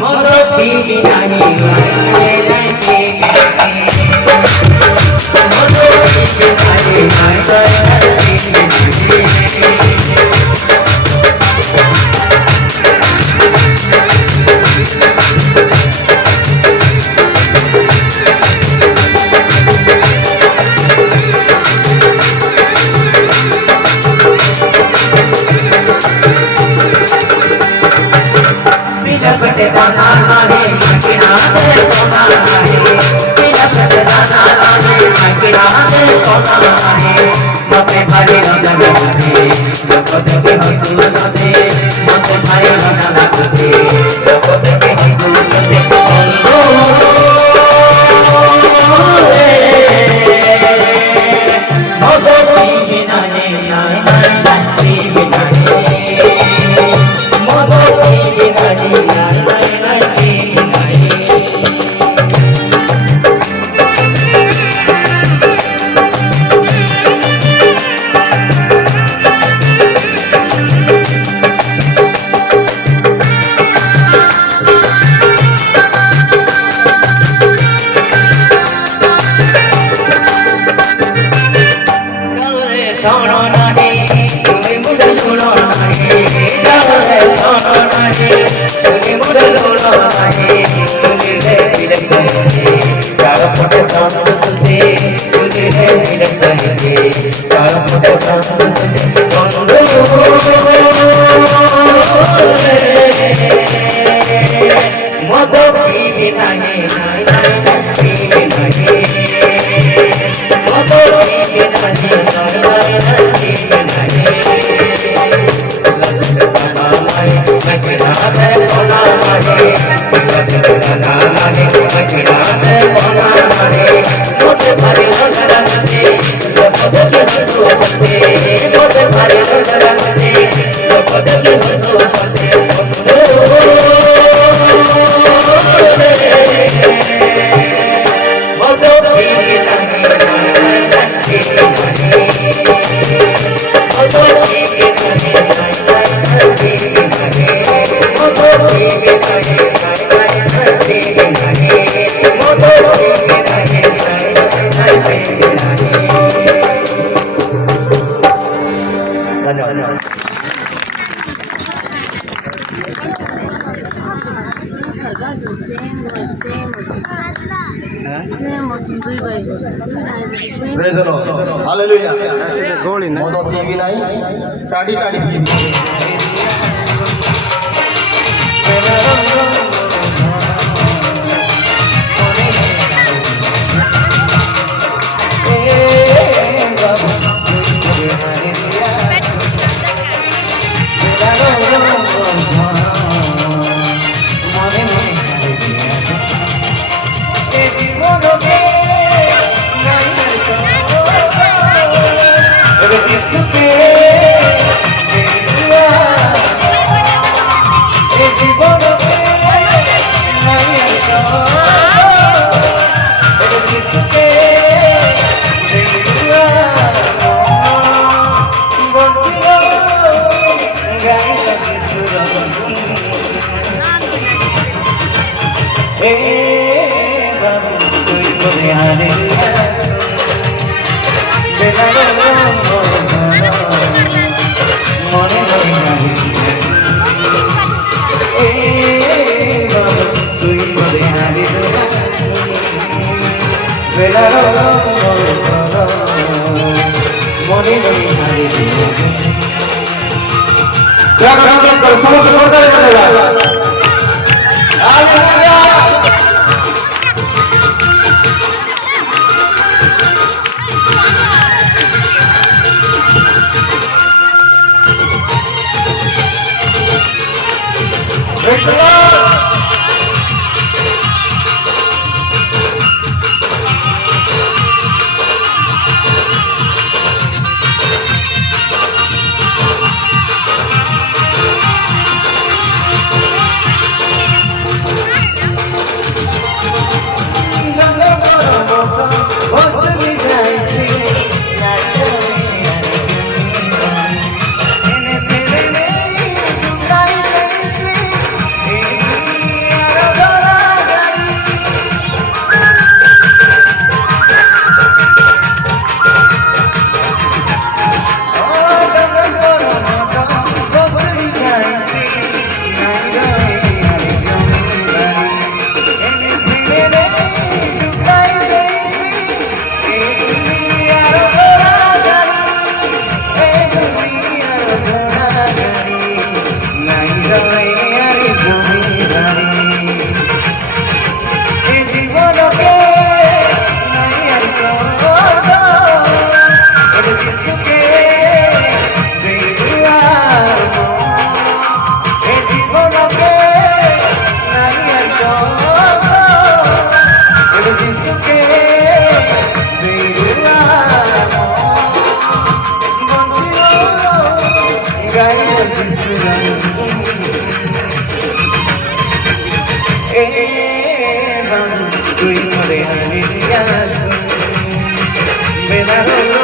मोरो पीवी नहीं माय नहीं मोरो पीवी नहीं माय पटे दाना लाने मकिना दे सोना है पीला पटे दाना लाने मकिना दे सोना है मते भाई रंग लगे लोको देखे हंसू लगे मते भाई रंग लगे लोको देखे हंसू लगे मोदो पीवी नाने नाय नाय पीवी नाने मोदो पीवी नाने छोड़ो नहीं तुम्हें मुझे छोड़ो नहीं जाओ रे छोड़ो नहीं तुम्हें मुझे छोड़ो नहीं तुम्हें ले मिले कहीं चारों पटे चांद तुझे तुझे ले मिले कहीं चारों पटे चांद तुझे मोदो पीवी नहीं पीवी नहीं मोदो पीवी नहीं Hallelujah. Modo pigi nahi, tadi tadi pigi. তুই মরে হারিয়া বেদার